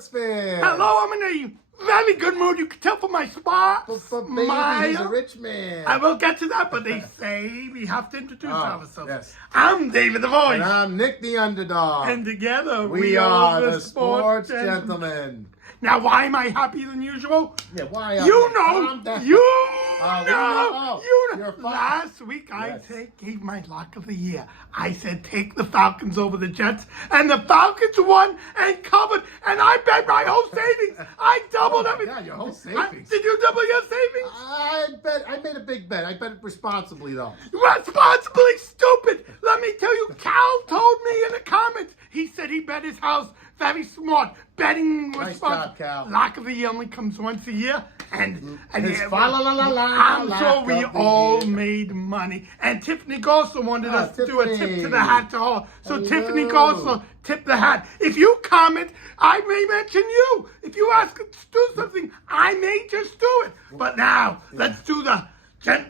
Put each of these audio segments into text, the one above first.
sports fan. Hello, I'm in a very good mood. You can tell from my spot. But baby, he's a rich man. I will get to that, but they say we have to introduce ourselves. Yes. I'm David the Voice. And I'm Nick the Underdog. And together we are the Sports Gentlemen. Now, why am I happier than usual? Yeah, why? You know. You're fine. Last week I gave my lock of the year. I said take the Falcons over the Jets, and the Falcons won and covered, and I bet my whole savings. I doubled everything. God, your whole savings. Did you double your savings? I made a big bet. I bet it responsibly though. Responsibly stupid. Let me tell you, Cal told me in the comments. He said he bet his house. Very smart. Betting Nice responsible. job, Cal. Lock of the year only comes once a year. And It's I'm sure we all made money. And Tiffany Garza wanted us to do a tip to the hat to her. So Tiffany Garza, tip the hat. If you comment, I may mention you. If you ask us to do something, I may just do it. But now, let's do the...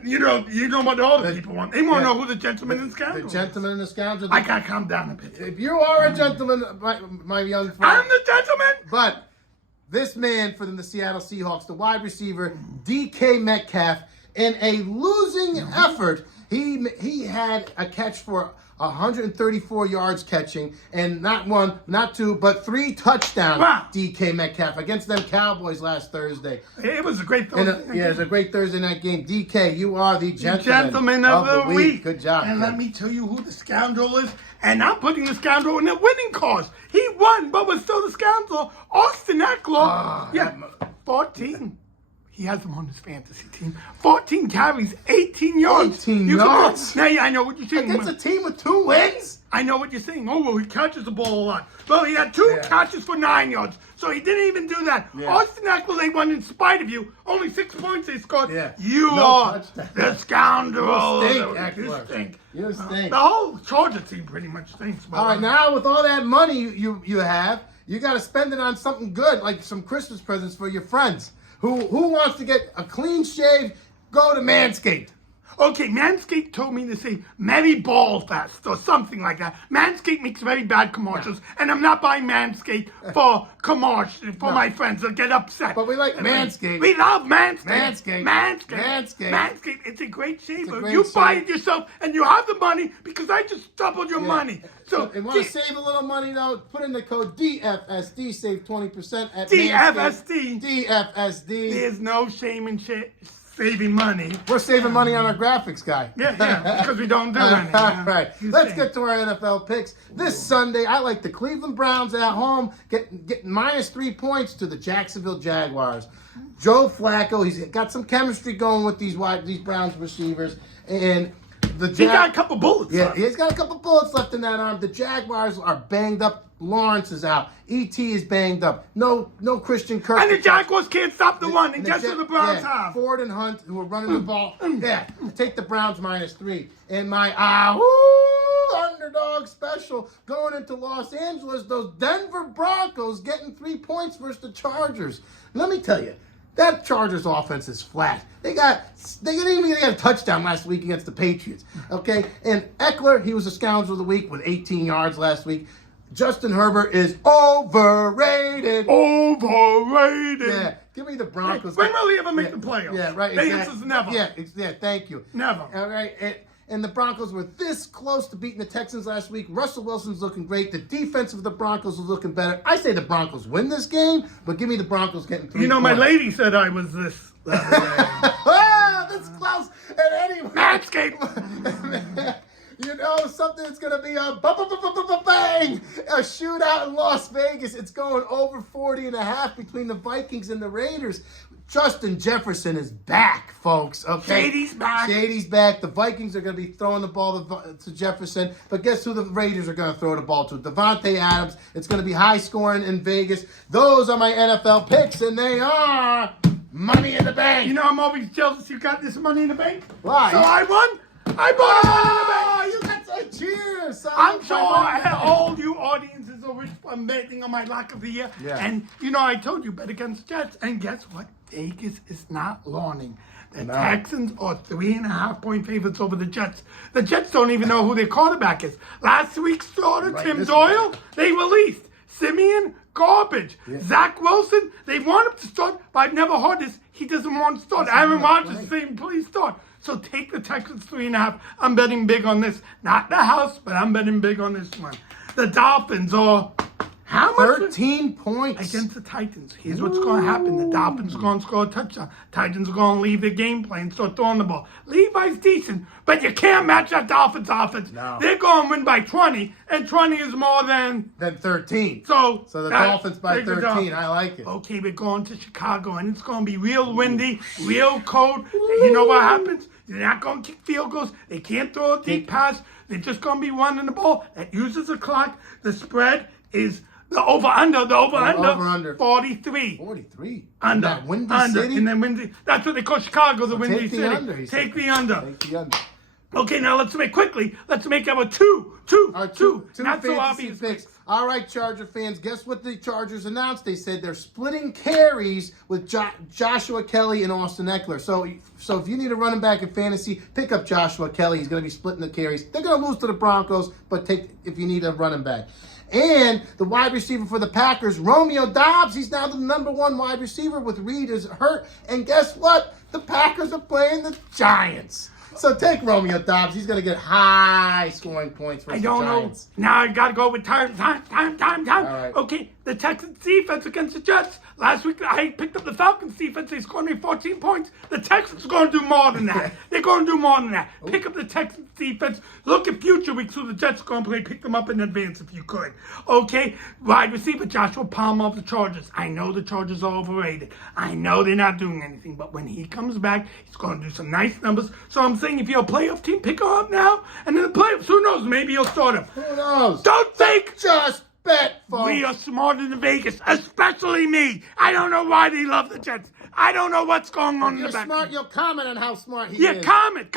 You know what all the people want. They want to know who the gentleman and scoundrel The gentleman and the scoundrel. I gotta calm down a bit. If you are a gentleman, my young friend. I'm the gentleman. But this man for the Seattle Seahawks, the wide receiver, DK Metcalf, in a losing effort, he had a catch for 134 yards catching, and not one, not two, but 3 touchdowns. Wow. DK Metcalf against them Cowboys last Thursday. It was a great Thursday. It was a great Thursday night game. DK, you are the gentleman of the week. Good job. And let me tell you who the scoundrel is. And I'm putting the scoundrel in the winning cause. He won, but was still the scoundrel. Austin Eckler. 14. He has him on his fantasy team. 14 carries, 18 yards. 18 yards? Now, I know what you're saying. Against a team with 2 wins? I know what you're saying. Oh, well, he catches the ball a lot. Well, he had 2 catches for 9 yards. So he didn't even do that. Yeah. Austin Eckler, they won in spite of you. Only 6 points they scored. Yeah. You No are touchdown. the scoundrel. You stink, You Eckler. stink. You stink. The whole Charger team pretty much stinks. All right, now with all that money you have, you got to spend it on something good, like some Christmas presents for your friends. Who wants to get a clean shave? Go to Manscaped. Okay, Manscaped told me to say Merry Ballfest or something like that. Manscaped makes very bad commercials, and I'm not buying Manscaped for commercials for my friends. They'll get upset. But we like Manscaped. We love Manscaped. Manscaped. Manscaped. It's a great shaver. great You buy shave. it yourself, and you have the money because I just doubled your money. So, if you want to save a little money, though, put in the code DFSD, save 20% at DFSD. DFSD. There's no shame in saving money. We're saving money on our graphics guy. Yeah, because we don't do anything. All right, let's get to our NFL picks. This Sunday, I like the Cleveland Browns at home, get minus 3 points to the Jacksonville Jaguars. Joe Flacco, he's got some chemistry going with these Browns receivers, and he got a couple bullets. Yeah, he's got a couple bullets left in that arm. The Jaguars are banged up. Lawrence is out. E.T. is banged up. No Christian Kirk. And the Jaguars can't stop the run. And guess who the Browns have? Ford and Hunt, who are running the ball. Take the Browns minus 3. And my underdog special going into Los Angeles, those Denver Broncos getting 3 points versus the Chargers. Let me tell you, that Chargers offense is flat. They didn't even get a touchdown last week against the Patriots. Okay? And Eckler, he was a scoundrel of the week with 18 yards last week. Justin Herbert is overrated. Yeah, give me the Broncos. When will he ever make the playoffs? Yeah, right. The answer's never. Yeah, thank you. Never. All right, and the Broncos were this close to beating the Texans last week. Russell Wilson's looking great. The defense of the Broncos is looking better. I say the Broncos win this game, but give me the Broncos getting 3 points. My lady said I was this. That's close. And anyway, Manscaped. You know something that's going to be a bang, a shootout in Las Vegas. It's going over 40.5 between the Vikings and the Raiders. Justin Jefferson is back, folks. Okay, Shady's back. Shady's back. The Vikings are going to be throwing the ball to Jefferson, but guess who the Raiders are going to throw the ball to? Devontae Adams. It's going to be high scoring in Vegas. Those are my NFL picks, and they are money in the bank. I'm always jealous you got this money in the bank. Why? So I won. I bought money in the bank. You got some cheers. I'm sure all you audiences are betting on my lock of the year. Yeah. And, I told you, bet against the Jets. And guess what? Vegas is not learning. The Texans are 3.5-point favorites over the Jets. The Jets don't even know who their quarterback is. Last week's starter, Tim Doyle, they released. Simeon, garbage. Zach Wilson, they want him to start, but I've never heard this. He doesn't want to start. Aaron Rodgers is saying, please start. So take the Texans 3.5. I'm betting big on this. Not the house, but I'm betting big on this one. The Dolphins are how much? 13 points against the Titans. Here's what's going to happen. The Dolphins are going to score a touchdown. Titans are going to leave their game plan and start throwing the ball. Levi's decent, but you can't match that Dolphins offense. No. They're going to win by 20, and 20 is more than 13. So the Dolphins by 13. I like it. Okay, we're going to Chicago, and it's going to be real windy, real cold. And you know what happens? They're not going to kick field goals. They can't throw a deep pass. They're just going to be running the ball. That uses the clock. The spread is the over-under, 43. 43. Under. That windy under. city? And then windy. That's what they call Chicago, the windy Take the city. under. Take the under. Take the under. Okay, now let's make our two. Two Not so fantasy obvious picks. All right, Charger fans, guess what the Chargers announced? They said they're splitting carries with Joshua Kelly and Austin Eckler. So if you need a running back in fantasy, pick up Joshua Kelly. He's going to be splitting the carries. They're going to lose to the Broncos, but take if you need a running back. And the wide receiver for the Packers, Romeo Doubs, he's now the number 1 wide receiver with Reed is hurt. And guess what? The Packers are playing the Giants. So take Romeo Doubs. He's going to get high scoring points for the Giants. Now I got to go with time. All right. Okay, the Texans defense against the Jets. Last week I picked up the Falcons defense. They scored me 14 points. The Texans are going to do more than that. They're going to do more than that. Pick up the Texans defense. Look at future weeks who the Jets are going to play. Pick them up in advance if you could. Okay, wide receiver Joshua Palmer of the Chargers. I know the Chargers are overrated. I know they're not doing anything. But when he comes back, he's going to do some nice numbers. So I'm saying if you're a playoff team, pick him up now. And in the playoffs, who knows? Maybe he'll start him. Who knows? Don't think. Just bet, folks. We are smarter than Vegas, especially me. I don't know why they love the Jets. I don't know what's going on in the You're back. smart. You'll comment on how smart he is. Yeah, comment.